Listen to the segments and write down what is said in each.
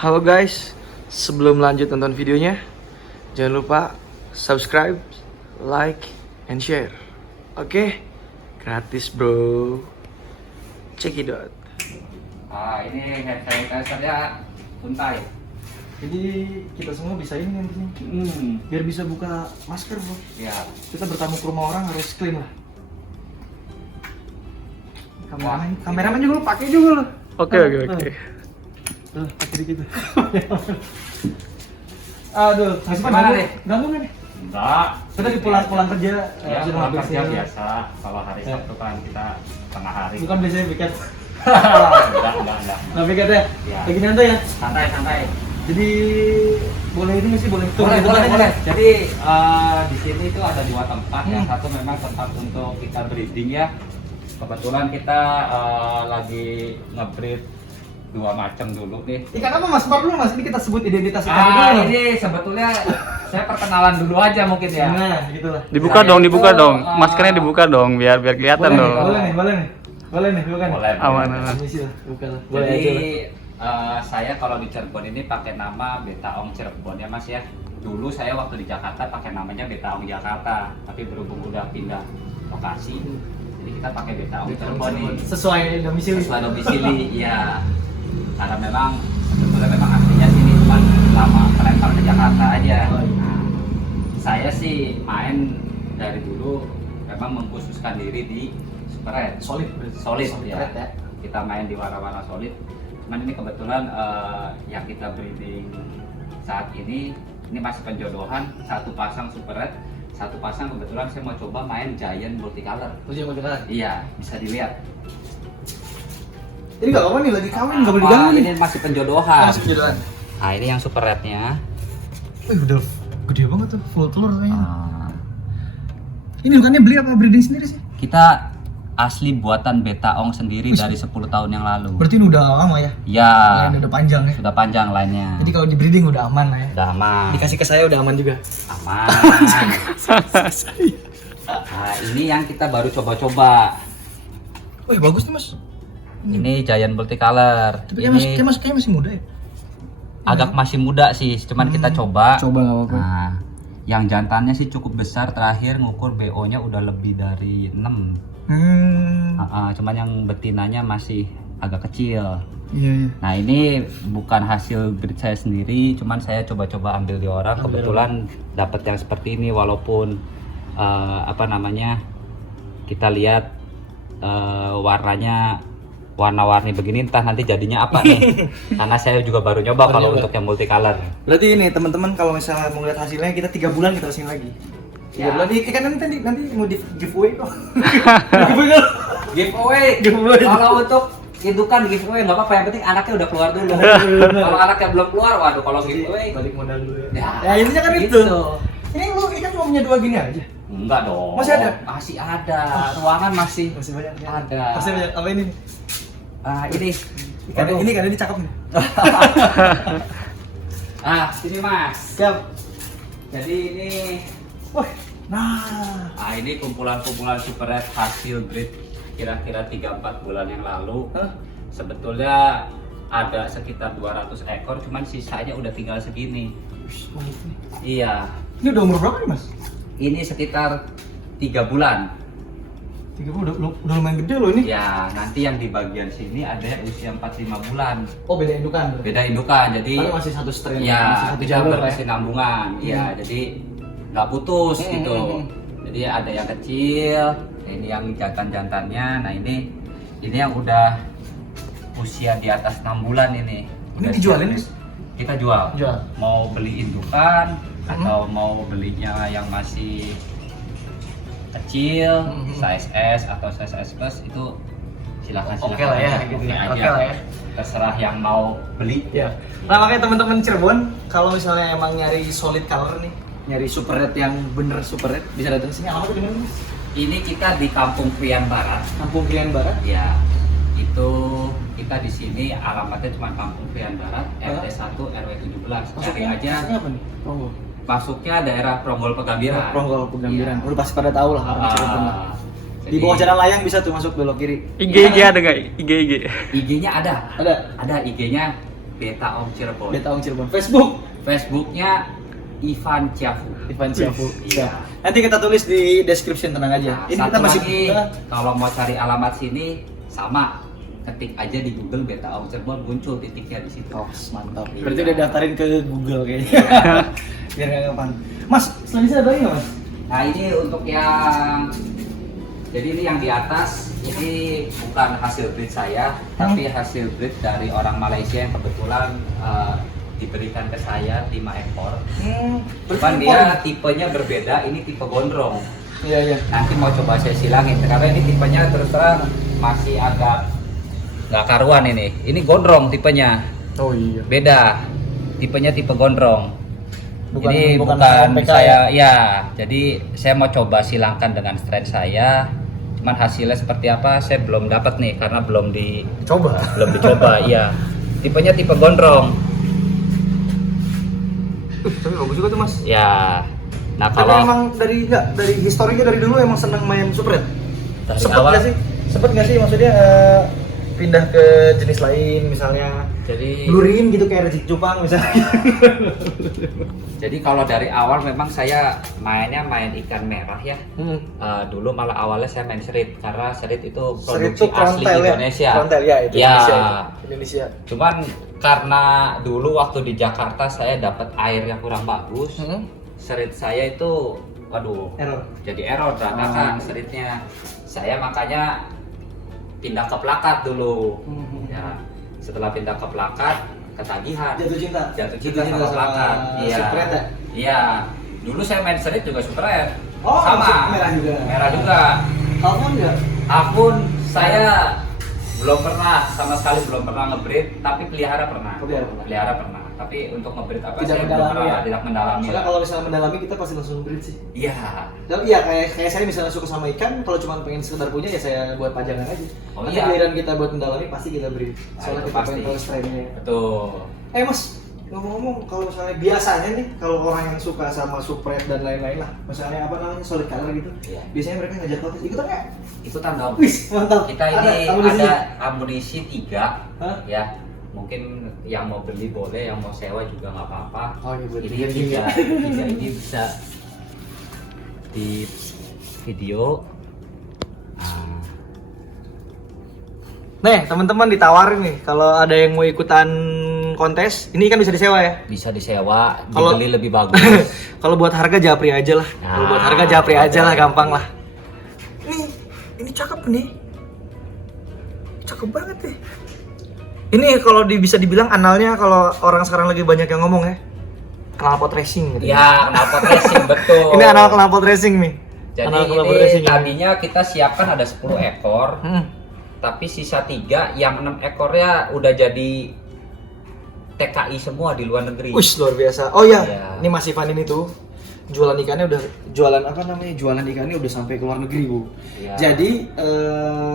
Halo guys, sebelum lanjut nonton videonya, jangan lupa subscribe, like, and share. Oke? Gratis bro. Check it out. Ini hand sanitizer-nya Untai. Jadi kita semua bisa ini nanti nih. Biar bisa buka masker bro. Ya. Kita bertamu ke rumah orang harus clean lah. Wah, Kameramen juga lo pakai juga lo. Oke. Tuh, pakai dikit. Aduh, masih Gimana ganggu, nih? ganggu nggak nih? Enggak. Kita di pulang kerja. Ya, langsung pulang habis kerja ini. biasa. Kalau hari Sabtu kan kita tengah hari. Bukan biasanya piket. Enggak. Nggak piket ya? Iya. Kayak gini aja ya? Santai. Jadi boleh ini nggak sih? Boleh tur Boleh. gitu kan? Jadi di sini itu ada 2 tempat. Yang satu memang tempat untuk kita breeding ya. Kebetulan kita lagi nge-breed 2 macam dulu nih. Ikan apa mas? Ntar dulu mas, ini kita sebut identitas ikan dulu. Ini sebetulnya saya perkenalan dulu aja mungkin ya. Nah, gitulah. Dibuka dong. Maskernya dibuka dong, biar kelihatan dong. Boleh nih, bukan? Boleh. Aman. Permisi lah, bukan lah. Boleh aja Jadi lah. saya kalau di Cirebon ini pakai nama Betaong Cirebon ya Mas ya. Dulu saya waktu di Jakarta pakai namanya Betaong Jakarta, tapi berhubung udah pindah lokasi, jadi kita pakai Betaong Cirebon nih. Sesuai domisili. Sesuai domisili, ya. Karena memang sebetulnya memang aslinya sini cuma lama melempar ke Jakarta aja. Nah, saya sih main dari dulu memang mengkhususkan diri di super red. Solid ya. Red ya. Kita main di warna-warna solid. Cuman ini kebetulan yang kita breeding saat ini masih penjodohan, 1 pasang super red, 1 pasang kebetulan saya mau coba main giant multicolor. Iya, bisa dilihat. Ini nggak apa-apa nih, lagi kawin, nggak boleh diganggu nih. Ini masih penjodohan. Masih penjodohan. Nah, ini yang super rednya. Wih, udah gede banget tuh, full telur kayaknya. Ini bukannya beli apa breeding sendiri sih? Kita asli buatan Betaong sendiri dari 10 tahun yang lalu. Berarti ini udah lama ya? Ya, Lainnya udah panjang ya? sudah panjang lainnya. Jadi kalau di breeding udah aman lah ya? Udah aman. Dikasih ke saya udah aman juga? Aman. Nah, ini yang kita baru coba-coba. Wih, bagus nih mas. Ini giant multicolor. Tapi Ini kayak masih muda ya? agak masih muda sih, cuman kita coba. Coba nggak apa-apa. Nah, yang jantannya sih cukup besar, terakhir ngukur BO-nya udah lebih dari 6. Cuman yang betinanya masih agak kecil. Iya. Nah, ini bukan hasil breed saya sendiri, cuman saya coba-coba ambil di orang. Kebetulan dapat yang seperti ini, walaupun kita lihat warnanya warna-warni begini, entah nanti jadinya apa nih. Karena saya juga baru nyoba kalau untuk yang multicolor. Berarti ini teman-teman kalau misalnya mau lihat hasilnya kita 3 bulan kita kesini lagi. 3 bulan nih kan nanti mau di giveaway kok. Giveaway. Kalau untuk indukan giveaway nggak apa-apa, yang penting anaknya udah keluar dulu. Kalau anaknya belum keluar, waduh kalau giveaway balik modal dulu ya. Ya intinya kan itu. Ini lu ikan cuma punya 2 gini aja. Enggak dong. Masih ada? Masih ada. Ruangan masih banyak. ada. Masih banyak. Apa ini? Ini Ini cakep nih. Sini Mas. Siap. Jadi ini Wah. Nah, ini kumpulan-kumpulan super red hasil breed kira-kira 3-4 bulan yang lalu. Sebetulnya ada sekitar 200 ekor, cuman sisanya udah tinggal segini. Iya. Ini udah umur berapa nih, Mas? Ini sekitar 3 bulan. 30 udah lumayan gede loh ini. Ya, nanti yang di bagian sini ada yang usia 4-5 bulan. Oh, beda indukan. Beda indukan, jadi Tapi masih satu strain, ya, masih satu bisa jalur ya. berkesinambungan. Iya, jadi nggak putus gitu. Jadi ada yang kecil, ini yang jantan-jantannya. Nah, ini yang udah usia di atas 6 bulan ini. Ini Udah dijualin, siap. Mas? Kita jual. Mau beli indukan atau mau belinya yang masih kecil, size S atau size S plus, itu silakan. Oke lah ya, gitu ya. Oke lah ya. Terserah yang mau beli. Ya. Nah, makanya teman-teman Cirebon kalau misalnya emang nyari solid color nih, nyari super red yang bener super red, bisa datang sini. Alamatnya di mana, Mas? Ini kita di Kampung Krian Barat. Kampung Krian Barat. Ya, itu kita di sini alamatnya cuma Kampung Krian Barat, RT 1 RW 17. Cari aja. Masuknya apa nih? Pronggol. Masuknya daerah Pronggol Pegambiran. Pronggol Pegambiran. Iya. Udah pasti pada tahu lah orang Cirebon lah. Di bawah jalan layang bisa tuh masuk belok kiri. IG ada nggak? IG. IG-nya ada. Ada. Ada IG-nya. Beta Om Cirebon. Beta Om Cirebon. Facebook Facebooknya Ivan Ciafu. Ivan Ciafu. Iya. Nanti kita tulis di description, tenang aja. Nah, Ini satu kita masih lagi, kalau mau cari alamat sini sama, ketik aja di Google Beta Om Cirebon, muncul titiknya di situ. Oh, mantap. Iya. Berarti udah daftarin ke Google kayaknya. Biar gak gampang. Mas, selanjutnya ada lagi nggak mas? Nah ini untuk yang, jadi ini yang di atas ini bukan hasil breed saya, tapi hasil breed dari orang Malaysia yang kebetulan diberikan ke saya 5 ekor. Cuman dia tipenya berbeda, ini tipe gondrong. Iya iya. Nanti mau coba saya silangin karena ini tipenya terus terang masih agak nggak karuan ini. Ini gondrong tipenya, Oh iya. beda. Tipenya tipe gondrong. Ini bukan PK saya, ya. Jadi saya mau coba silangkan dengan strain saya. Cuman hasilnya seperti apa saya belum dapat nih karena belum dicoba. Iya. Tipenya tipe gondrong. Tapi bagus juga tuh mas. Ya. Nah Tapi kalau emang dari historinya dari dulu emang seneng main supret. dari Sempet awal, nggak sih? Sempet nggak sih maksudnya pindah ke jenis lain misalnya jadi blurin gitu kayak Rejik Jupang misalnya. jadi kalau dari awal memang saya mainnya main ikan merah ya. Dulu malah awalnya saya main serit karena serit itu Serit produksi tuh asli frontal ya? Indonesia. Frontal ya itu Ya. Indonesia. Cuman karena dulu waktu di Jakarta saya dapat air yang kurang bagus, serit saya itu, waduh, Error. jadi error berantakan seritnya. Saya makanya pindah ke plakat dulu. Ya, setelah pindah ke plakat, ketagihan. Jatuh cinta sama plakat. Iya. Supret ya? Iya. Dulu saya main serit juga supret. Oh, sama. merah juga. Merah juga. Alfon enggak? Akun saya belum pernah, sama sekali belum pernah ngebreed, tapi pelihara pernah. Pelihara pernah. Tapi untuk ngebreed apa Tidak saya belum mendalami pernah, ya? tidak mendalami. Soalnya kalau misalnya mendalami kita pasti langsung breed sih. Iya. Dan iya kayak saya misalnya suka sama ikan, kalau cuma pengen sekedar punya ya saya buat pajangan aja. Oh, Nanti iya. giliran kita buat mendalami pasti kita breed. Soalnya itu kita pasti. pengen tahu strainnya. Betul. Mas, ngomong-ngomong kalau misalnya biasanya nih kalau orang yang suka sama supret dan lain-lain lah, misalnya apa namanya solid color gitu, Iya. biasanya mereka ngajak kontes ikutan nggak? Ikutan dong. Wih, mantap. Kita ini amunisi. ada amunisi 3. Hah? Ya. Mungkin yang mau beli boleh, yang mau sewa juga nggak apa-apa. Oh, iya, buat Ini tiga. tiga ini bisa di video. Nih, teman-teman ditawarin nih kalau ada yang mau ikutan kontes, ini kan bisa disewa ya. Bisa disewa, Kalau- dibeli lebih bagus. Kalau buat harga japri aja lah. Kalau buat harga japri aja lah, gampang lah. Ini cakep nih. Cakep banget nih. Ini kalau bisa dibilang analnya kalau orang sekarang lagi banyak yang ngomong ya. Knalpot racing gitu. Ya, knalpot racing betul. Ini anal knalpot racing nih. Jadi Anal knalpot ini racing. tadinya kita siapkan ada 10 ekor, Hmm. tapi sisa 3, yang 6 ekornya udah jadi TKI semua di luar negeri. Wih, luar biasa. Oh iya, Iya. ini Mas Ivan ini tuh jualan ikannya udah jualan ikannya udah sampai ke luar negeri, Bu. Iya. Jadi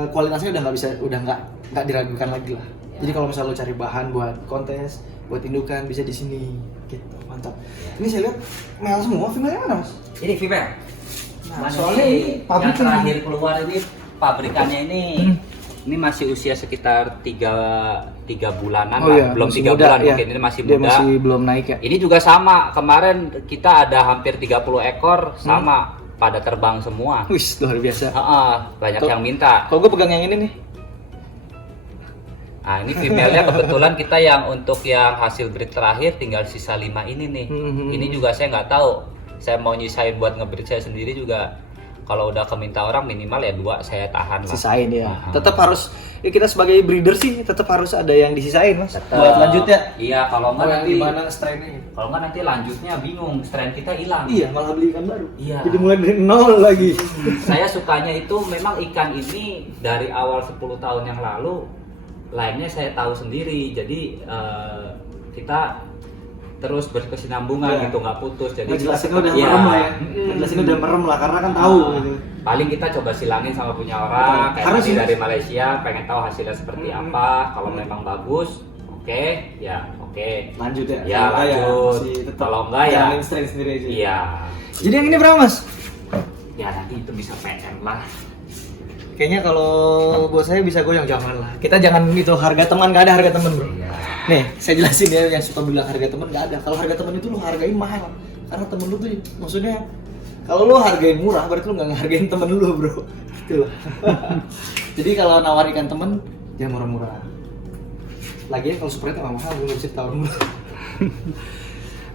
kualitasnya udah nggak diragukan lagi lah. Iya. Jadi kalau misalnya lo cari bahan buat kontes, buat indukan bisa di sini. Gitu, mantap. Ini saya lihat male semua, female mana, Mas? Ini female. Nah, Mana soalnya ini ini yang pabrikan terakhir keluar ini pabrikannya ini. Hmm. Ini masih usia sekitar 3 bulanan Oh lah. iya, Belum masih 3 muda, bulan iya. mungkin, ini masih Dia muda. masih belum naik ya. Ini juga sama, kemarin kita ada hampir 30 ekor sama pada terbang semua. Wih, luar biasa. Banyak Tuh. yang minta. Kalau gue pegang yang ini nih. Nah, ini female-nya kebetulan kita yang untuk yang hasil breed terakhir tinggal sisa 5 ini nih. Ini juga saya nggak tahu. Saya mau nyisain buat ngebreed saya sendiri juga. Kalau udah keminta orang minimal ya 2 saya tahan lah. Sisain ya. Nah. Tetap harus ya kita sebagai breeder sih tetap harus ada yang disisain, Mas. Tetap. Buat lanjutnya. Iya, kalau nggak nanti Gimana strainnya? kalau nggak nanti lanjutnya bingung, strain kita hilang. Iya, malah beli ikan baru. Iya. Jadi mulai dari nol lagi. Saya sukanya itu memang ikan ini dari awal 10 tahun yang lalu lainnya saya tahu sendiri. Jadi kita terus berkesinambungan Iya. gitu, nggak putus. Jadi Ngejelasin udah Iya. merem lah ya. Ngejelasin udah merem lah karena kan tahu gitu. Paling kita coba silangin sama punya orang, Betul. kayak Harus tadi sih, dari Mas. Malaysia, pengen tahu hasilnya seperti apa. Kalau memang bagus, oke, ya oke. Lanjut ya. Ya, Kalau enggak lanjut. masih tetap Kalau enggak ya jalanin strain sendiri aja. iya. Jadi yang ini berapa, Mas? Ya nanti itu bisa PM lah. Kayaknya kalau buat saya bisa goyang jangan lah. Kita jangan itu harga teman, nggak ada harga teman, Bro. Iya. Nih, saya jelasin ya, yang suka bilang harga temen nggak ada. Kalau harga temen itu lu hargain mahal, karena temen lu tuh maksudnya kalau lu hargain murah berarti lu nggak ngehargain temen lu, bro. Gitu loh. Jadi kalau nawar ikan temen jangan murah-murah. Lagian kalau Sprite nggak mahal, gue nggak bisa tahu murah.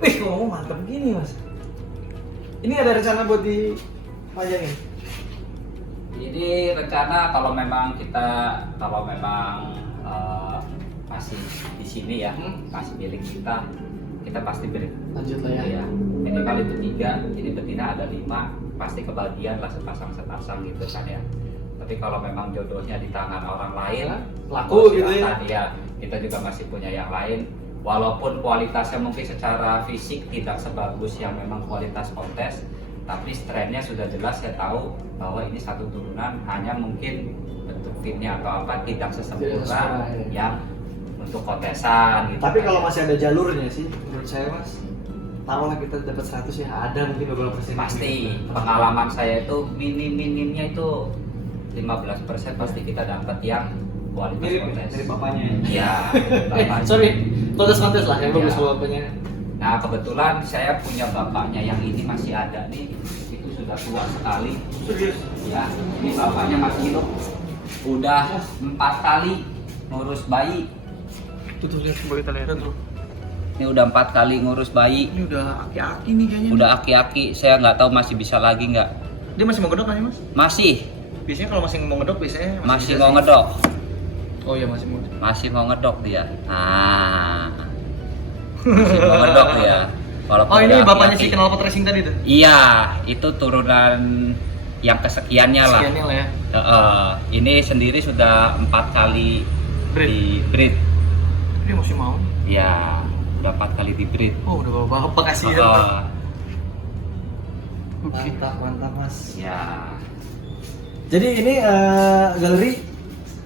Wih, ngomong mantep gini mas. Ini ada rencana buat dipajangin? Jadi rencana kalau memang masih di sini ya, masih milik kita pasti beri. Lanjut lah ya. Iya. Minimal itu 3, jadi betina ada 5, pasti kebagian lah sepasang gitu kan ya. Tapi kalau memang jodohnya di tangan orang lain, laku gitu ya. Iya, kita juga masih punya yang lain. Walaupun kualitasnya mungkin secara fisik tidak sebagus yang memang kualitas kontes, tapi strainnya sudah jelas saya tahu bahwa ini satu turunan, hanya mungkin bentuk fitnya atau apa tidak sesempurna yang untuk kontesan gitu. Tapi kalau masih ada jalurnya sih, menurut saya mas, taruhlah kita dapat 100 ya, ada mungkin beberapa persen. Pasti, pengalaman saya itu minimnya itu 15% pasti kita dapat yang kualitas kontes. Dari bapaknya. Iya. Sorry, kontes lah yang bagus Iya. bapaknya. Nah kebetulan saya punya bapaknya yang ini masih ada nih, itu sudah tua sekali. Serius? Ya, ini bapaknya masih hidup. Udah 4 kali ngurus bayi. Tuh lihat, coba kita lihat tuh. Ini udah 4 kali ngurus bayi. Ini udah aki-aki nih kayaknya. Udah aki-aki, saya nggak tahu masih bisa lagi nggak. Dia masih mau ngedok kan ya mas? Masih, Biasanya kalau masih mau ngedok biasanya masih bisa mau sih. ngedok. Oh iya masih mau. Masih mau ngedok dia. Nah, masih mau ngedok dia. Walaupun Oh ini udah bapaknya aki-aki. si knalpot racing tadi tuh? Iya, itu turunan yang kesekiannya lah. Sekiannya lah ya. Ini sendiri sudah 4 kali Breed. di breed. Dia masih mau. Ya, udah 4 kali di breed. Oh udah bapak kasih ya. Mantap mas. Ya, Jadi ini galeri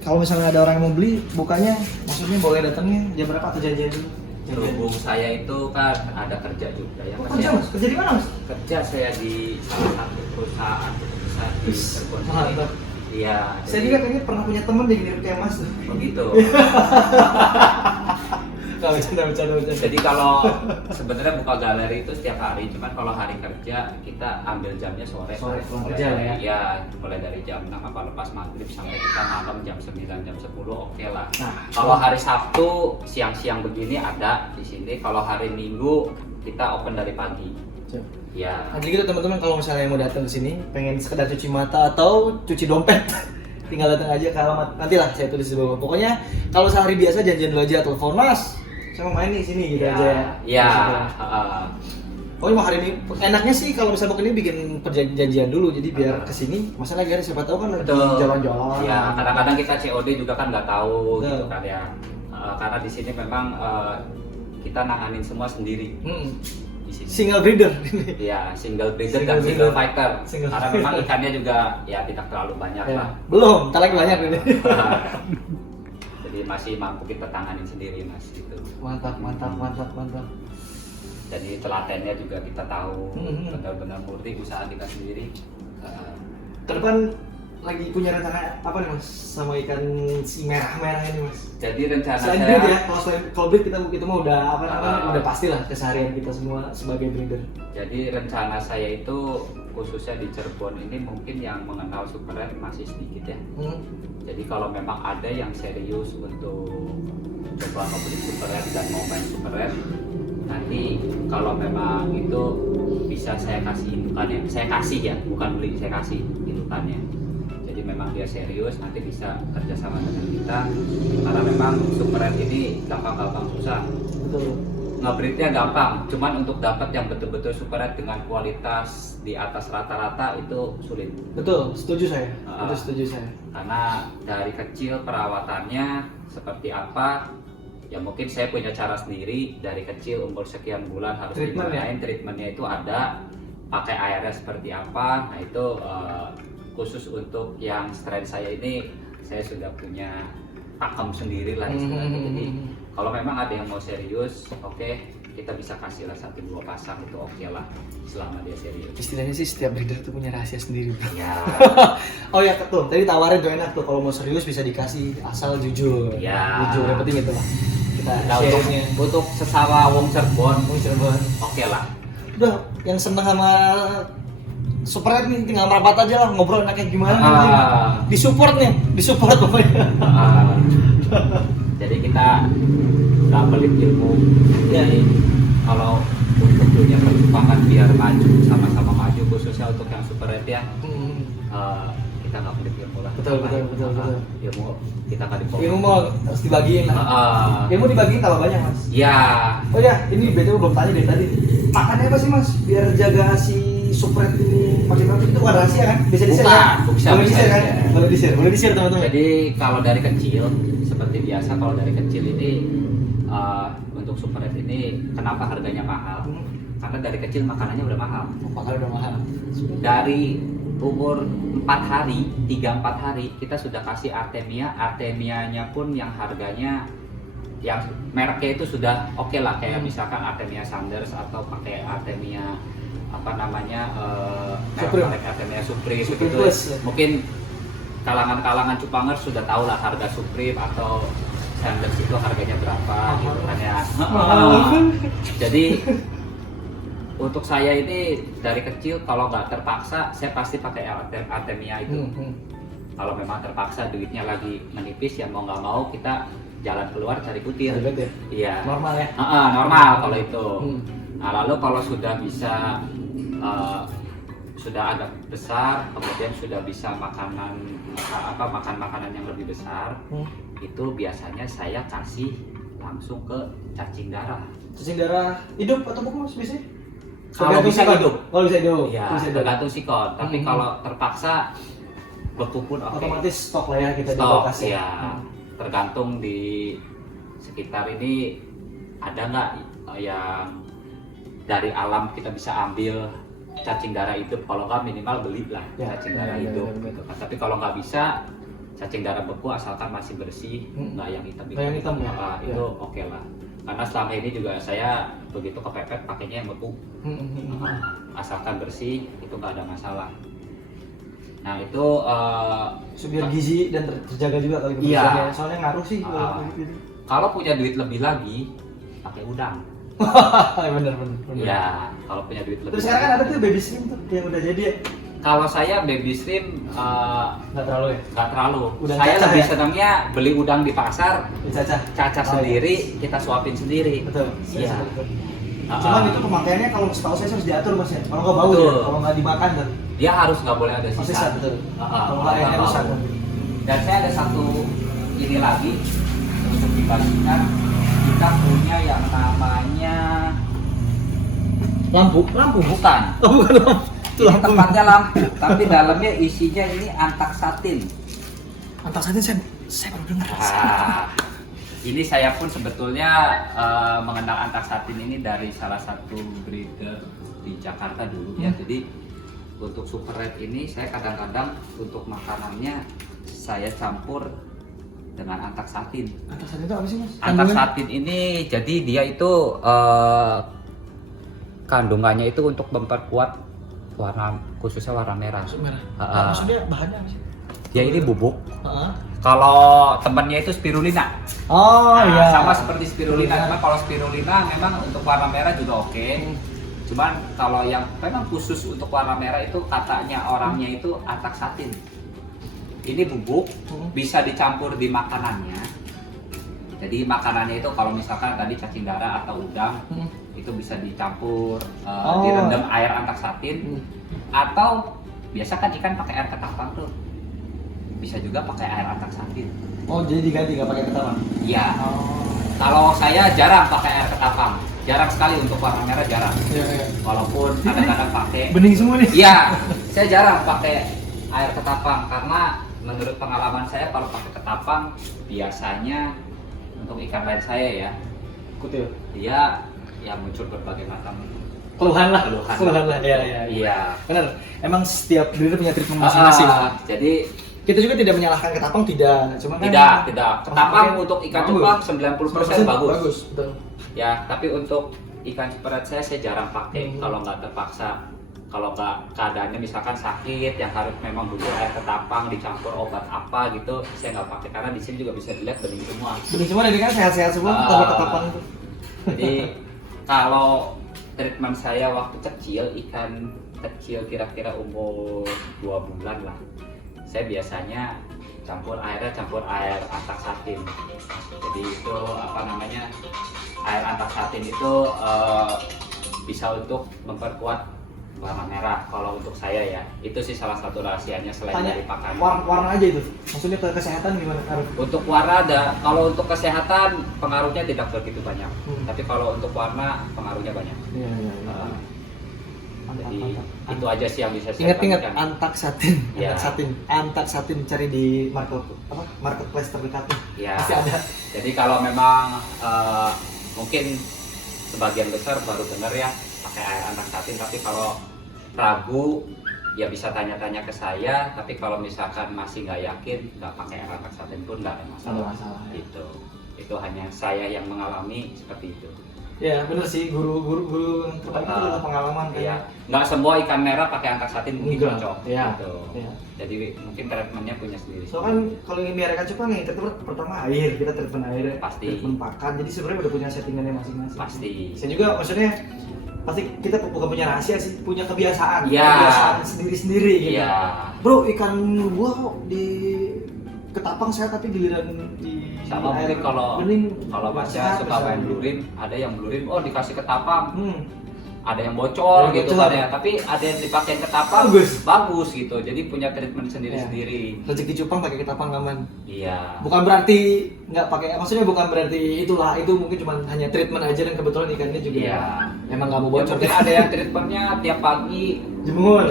kalau misalnya ada orang yang mau beli bukanya, maksudnya boleh datangnya jam berapa atau janjian dulu? berhubung saya itu kan ada kerja juga ya. Oh, Mas, kerja ya. mas? Kerja di mana mas? Kerja saya di salah satu perusahaan besar di Cirebon sini. Mantap. Iya. Saya jadi juga kayaknya pernah punya temen yang mirip kayak mas tuh. begitu. Gak bercanda. Jadi kalau sebenarnya buka galeri itu setiap hari, cuman kalau hari kerja kita ambil jamnya sore. Sore, pulang Mulai kerja lah ya. Iya, mulai dari jam 6 apa lepas maghrib sampai kita malam jam 9 jam 10 oke lah. Nah, Kalau hari Sabtu siang-siang begini ada di sini. Kalau hari Minggu kita open dari pagi. Ya. Nah, jadi gitu teman-teman kalau misalnya mau datang ke sini pengen sekedar cuci mata atau cuci dompet tinggal datang aja ke alamat, nanti lah saya tulis di bawah. Pokoknya kalau sehari biasa janjian dulu aja, telepon mas saya mau main nih sini gitu aja ya. Iya. Pokoknya mau hari ini enaknya sih kalau misalnya ini bikin perjanjian dulu, jadi biar kesini masalah lagi siapa tahu kan lagi Betul. jalan-jalan. Ya, kadang-kadang kita COD juga kan nggak tahu Betul. gitu kan ya. Karena di sini memang kita nanganin semua sendiri di sini. Single breeder. Iya, single breeder Single dan single breeder. fighter. Single Karena fighter. memang ikannya juga ya tidak terlalu banyak Ya. lah. Belum, ntar lagi banyak ini. Jadi masih mampu kita tanganin sendiri mas gitu. Mantap. Jadi telatennya juga kita tahu Mhm. benar-benar murni usaha kita sendiri. Ke depan lagi punya rencana apa nih mas sama ikan si merah ini mas? Jadi rencana Selain saya breed ya, kalau breed kita mah udah apa namanya, Ah. udah pastilah keseharian kita semua sebagai breeder. Jadi rencana saya itu khususnya di Cirebon ini mungkin yang mengenal super red masih sedikit ya. Jadi kalau memang ada yang serius untuk coba membeli super red dan mau main super red, nanti kalau memang itu bisa saya kasih indukannya. Saya kasih ya, bukan beli, saya kasih indukannya. Jadi memang dia serius, nanti bisa kerjasama dengan kita. Karena memang super red ini gampang-gampang susah. Betul. Ngebreednya gampang, cuman untuk dapat yang betul-betul super red dengan kualitas di atas rata-rata itu sulit. Betul, setuju saya. Ah. Itu setuju saya. Karena dari kecil perawatannya seperti apa, ya mungkin saya punya cara sendiri. Dari kecil umur sekian bulan harus Treatment ya? dimain, treatmentnya itu ada, pakai airnya seperti apa. Nah itu khusus untuk yang strain saya ini, saya sudah punya pakem sendiri lah istilahnya. Jadi kalau memang ada yang mau serius, oke, kita bisa kasih lah 1-2 pasang itu oke lah, selama dia serius. Istilahnya sih setiap breeder tuh punya rahasia sendiri, bro. Ya, Oh ya, tuh tadi tawarin tuh enak tuh, kalau mau serius bisa dikasih asal jujur. Ya. Jujur, yang penting itu lah. kita Nah, untuk, share-nya. untuk sesama wong Cirebon, Cirebon. oke lah. Udah, yang seneng sama Super Red nih tinggal merapat aja lah, ngobrol enaknya gimana. Disupport pokoknya. Jadi kita nggak pelit ilmu. Ya. Jadi kalau untuk dunia perjuangan biar maju, sama-sama maju, khususnya untuk yang Super Red ya, kita nggak pelit ilmu lah. Betul. Ilmu kita nggak dipotong. Ilmu mau harus dibagiin lah. Ilmu dibagiin kalau banyak mas. Ya. Oh ya, ini BTW belum tanya dari tadi. Makannya apa sih mas? Biar jaga si Super Red ini makin bagus itu bukan rahasia kan? Bisa di-share kan? Boleh di-share kan? Boleh di-share teman-teman. Jadi kalau dari kecil, seperti biasa kalau dari kecil ini untuk Super Red ini kenapa harganya mahal? Karena dari kecil makanannya udah mahal. Makannya udah mahal. Dari umur 4 hari, 3-4 hari kita sudah kasih Artemia. Artemianya pun yang harganya yang mereknya itu sudah oke lah, kayak misalkan Artemia Sanders atau pakai Artemia apa namanya merek Artemia Supreme gitu. Plus, ya. Mungkin kalangan-kalangan Cupangers sudah tahu lah harga Supreme atau Sanders itu harganya berapa gitu kan ya. Jadi untuk saya ini dari kecil kalau nggak terpaksa saya pasti pakai Artemia itu. Kalau memang terpaksa duitnya lagi menipis ya mau nggak mau kita jalan keluar cari kutil. Iya. Normal ya. Normal kalau itu. Nah lalu kalau sudah bisa sudah agak besar, kemudian sudah bisa makan makanan yang lebih besar, itu biasanya saya kasih langsung ke cacing darah. Cacing darah hidup atau bukan mas biasanya? Kalau bisa hidup. Kalau bisa hidup. Ya, tergantung sikon. Tapi kalau terpaksa beku pun oke. Otomatis stok lah ya kita di Stok, kulkas ya. ya. Tergantung di sekitar ini ada nggak yang dari alam kita bisa ambil cacing darah hidup. Kalau nggak minimal beli lah cacing darah hidup. Gitu. Tapi kalau nggak bisa cacing darah beku asalkan masih bersih, nggak yang hitam. Yang hitam ya. Itu oke lah. Karena selama ini juga saya begitu kepepet pakainya yang beku. Asalkan bersih itu nggak ada masalah. Nah itu biar gizi dan terjaga juga kali iya. Soalnya ngaruh sih gitu. Kalau punya duit lebih lagi pakai udang. bener. Ya kalau punya duit lebih. Terus sekarang kan ada tuh baby shrimp tuh yang udah jadi ya. Kalau saya baby shrimp Nggak terlalu ya. nggak terlalu. Udang Saya cacah lebih ya? senangnya beli udang di pasar, cacah sendiri, kita suapin sendiri. Betul. Iya. Cuman itu pemakaiannya kalau setahu saya harus diatur mas ya. Kalau nggak bau ya, kalau nggak dimakan kan. Dia harus nggak boleh ada sisa. Sisa betul. Kalau nggak nggak rusak. bau. Dan saya ada satu ini lagi untuk dibagikan. Kita punya yang namanya Lampu. Bukan. Oh, bukan lampu. Ini tempatnya lampu, tapi dalamnya isinya ini antaksatin. Antaksatin saya baru dengar. Ini saya pun sebetulnya mengenal antaksatin ini dari salah satu breeder di Jakarta dulu ya. Jadi untuk Super Red ini saya kadang-kadang untuk makanannya saya campur dengan antaksatin. Antaksatin itu apa sih mas? Antaksatin ini jadi dia itu kandungannya itu untuk memperkuat warna, khususnya warna merah. Maksudnya bahannya apa sih? Dia ini bubuk. Kalau temannya itu spirulina. Oh iya. Sama seperti spirulina. Cuma kalau spirulina memang untuk warna merah juga oke. Cuman kalau yang memang khusus untuk warna merah itu katanya orangnya itu antaksatin. Ini bubuk bisa dicampur di makanannya. Jadi makanannya itu kalau misalkan tadi cacing darah atau udang itu bisa dicampur direndam air antaksatin atau biasa kan ikan pakai air ketapang tuh. Bisa juga pakai air antaksatin. Oh jadi diganti nggak pakai ketapang? Iya. Kalau saya jarang pakai air ketapang, jarang sekali untuk warna merah jarang. Iya. Walaupun kadang-kadang pakai. Bening semua nih. Iya, saya jarang pakai air ketapang karena menurut pengalaman saya kalau pakai ketapang biasanya untuk ikan lain saya ya, Kutil. dia yang muncul berbagai macam Keluhan lah. Iya. Iya. Benar. Emang setiap breeder punya treatment masing-masing. Jadi kita juga tidak menyalahkan ketapang, tidak. Cuma kan tidak. Ketapang untuk ikan cupang 90% bagus. Betul. Ya, tapi untuk ikan Super Red saya jarang pakai kalau nggak terpaksa. kalau nggak keadaannya misalkan sakit yang harus memang butuh air ketapang dicampur obat apa gitu, saya nggak pakai karena di sini juga bisa dilihat bening semua. Bening semua ini kan sehat-sehat semua, Ah. tanpa ketapang itu. Jadi kalau treatment saya waktu kecil, ikan kecil kira-kira umur 2 bulan lah, saya biasanya campur air antaksatin. Jadi itu apa namanya, air antaksatin itu bisa untuk memperkuat warna merah. Kalau untuk saya ya, itu sih salah satu rahasianya selain Tanya, dari pakan. warna aja itu. Maksudnya ke kesehatan gimana? Harus Untuk warna ada, kalau untuk kesehatan pengaruhnya tidak begitu banyak. Tapi kalau untuk warna pengaruhnya banyak. Iya, iya, iya. Uh, Mantap, Jadi mantap. itu aja sih yang bisa saya Ingat-ingat bagikan. antaksatin, Ya. antaksatin cari di marketplace terdekatnya. Ya. Pasti ada. Jadi kalau memang mungkin sebagian besar baru dengar ya pakai air antaksatin, tapi kalau ragu ya bisa tanya-tanya ke saya. Tapi kalau misalkan masih nggak yakin, nggak pakai air antaksatin pun nggak ada masalah. Nggak ada masalah, ya. Itu hanya saya yang mengalami seperti itu. Ya bener sih, guru yang terbaik itu adalah pengalaman kan. Iya, nggak semua ikan merah pakai antaksatin mungkin Enggak, cocok. iya, Gitu. iya. Jadi mungkin treatmentnya punya sendiri. So kan kalau ingin biar ikan cupang yang treatment pertama air, kita treatment air, Pasti. treatment pakan. Jadi sebenarnya udah punya settingannya masing-masing. Pasti. Saya juga maksudnya pasti kita bukan punya rahasia sih, punya kebiasaan, Iya. kebiasaan sendiri-sendiri gitu. Iya. Bro, ikan gua kok di ketapang sehat tapi giliran di Sama air mungkin kalau bening kalau nggak baca sehat, suka main misalnya. blurin, ada yang blurin oh dikasih ketapang, ada yang Ada bocor yang gitu bocor. kan ya, tapi ada yang dipakai ketapang Bagus. gitu, jadi punya treatment sendiri-sendiri. Rezeki cupang pakai ketapang aman. Iya. Bukan berarti nggak pakai, maksudnya bukan berarti itulah, itu mungkin cuma hanya treatment aja dan kebetulan ikannya juga Iya. emang nggak mau Ya, bocor. mungkin ada yang treatmentnya tiap pagi Jemur.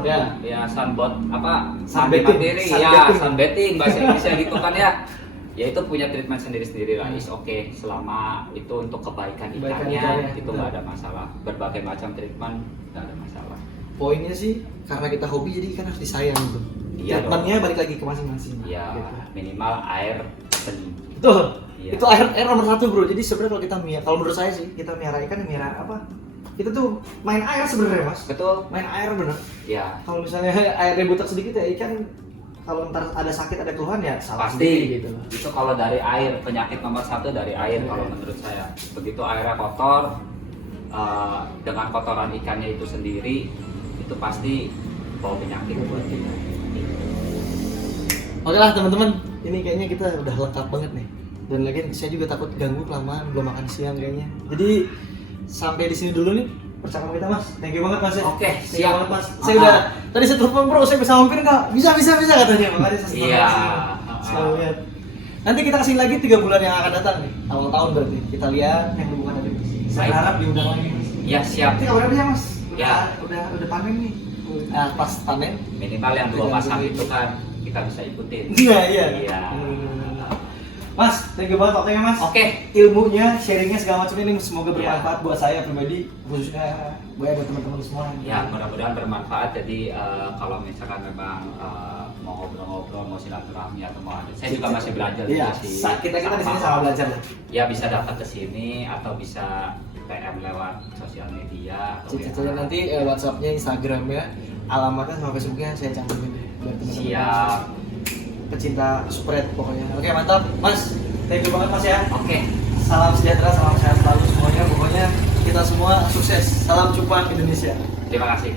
Ya. ya sunbath apa Sunbathing. mandiri ya Sunbathing. sunbathing bahasa Indonesia gitu kan ya. Ya itu punya treatment sendiri-sendiri lah, is oke selama itu untuk kebaikan Kebaikan ikannya, ikannya, itu nggak ada masalah. Berbagai macam treatment nggak ada masalah. Poinnya sih karena kita hobi jadi kan harus disayang tuh. Iya Treatmentnya balik lagi ke masing-masing. Ya Gitu. minimal air bening. Betul. Iya. Itu air nomor satu bro. Jadi sebenarnya kalau kita kalau menurut saya sih kita miara ikan, miara apa? Kita tuh main air sebenarnya mas. Betul. Main air bener. Ya Kalau misalnya airnya butek sedikit ya ikan, kalau ntar ada sakit ada keluhan ya salah pasti sendiri gitu. itu kalau dari air, penyakit nomor satu dari air kalau menurut saya. Begitu airnya kotor, dengan kotoran ikannya itu sendiri, itu pasti bawa penyakit buat kita. Oke lah teman-teman, ini kayaknya kita udah lengkap banget nih. Dan lagi saya juga takut ganggu kelamaan, belum makan siang kayaknya. Jadi sampai di sini dulu nih percakapan kita mas. Thank you banget mas ya. Oke, Thank you siap. banget mas. Saya udah tadi saya telepon bro, saya bisa mampir nggak? Bisa katanya. Makanya saya senang Iya. banget sih. Lihat. Nanti kita kesini lagi 3 bulan yang akan datang nih, awal tahun berarti. Kita lihat yang hubungan dari saya Baik. harap diundang lagi mas. Ya siap. Nanti kabar apa ya mas? Ya. Udah panen nih. Nah pas panen. Minimal yang 2 pasang itu kan kita bisa ikutin. Iya iya. Iya. Mas, thank you banget waktunya mas. Oke. Ilmunya, sharingnya segala macam ini semoga Iya. bermanfaat buat saya pribadi, khususnya buat teman-teman semua. Ya mudah-mudahan bermanfaat. Jadi kalau misalkan memang mau ngobrol-ngobrol, mau silaturahmi atau mau ada, saya juga masih belajar Iya, juga sih. kita di sini sama belajar. Ya bisa datang ke sini atau bisa PM lewat sosial media atau Cita-cita nanti WhatsApp-nya, Instagram-nya, alamatnya sama Facebook-nya saya cantumin deh biar teman-teman. Siap. Pecinta spread pokoknya. Oke mantap, Mas. Thank you banget Mas ya. Oke. Salam sejahtera, salam sehat selalu semuanya. Pokoknya kita semua sukses. Salam cupang Indonesia. Terima kasih.